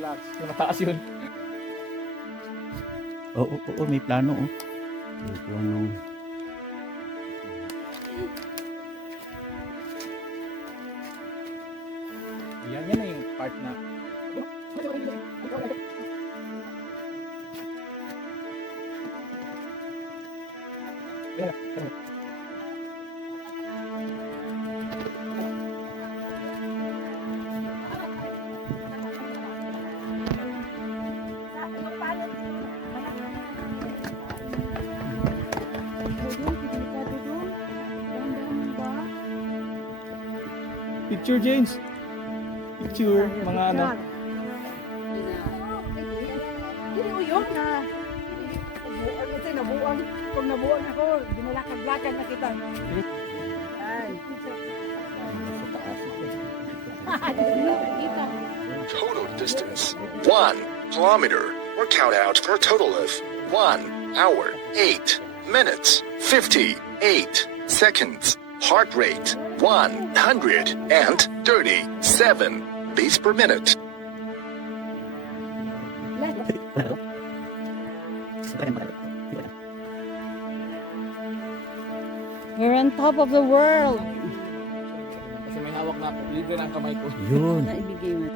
Relax. Mataas yun. Oo, may plano oh. May plano. Yan na yung part na. Picture, James. Picture, mga ano. Dili uyog na. Nabuang. Kung nabuang ako, ginalakad-lakad na kita. Yan. Total distance 1 kilometer. Work count out for a total of 1 hour 8 minutes 58 seconds. Heart rate 137 beats per minute. We're on top of the world. Kasi may hawak na ako. Libre ng kamay ko. Yun. Ibigay mo.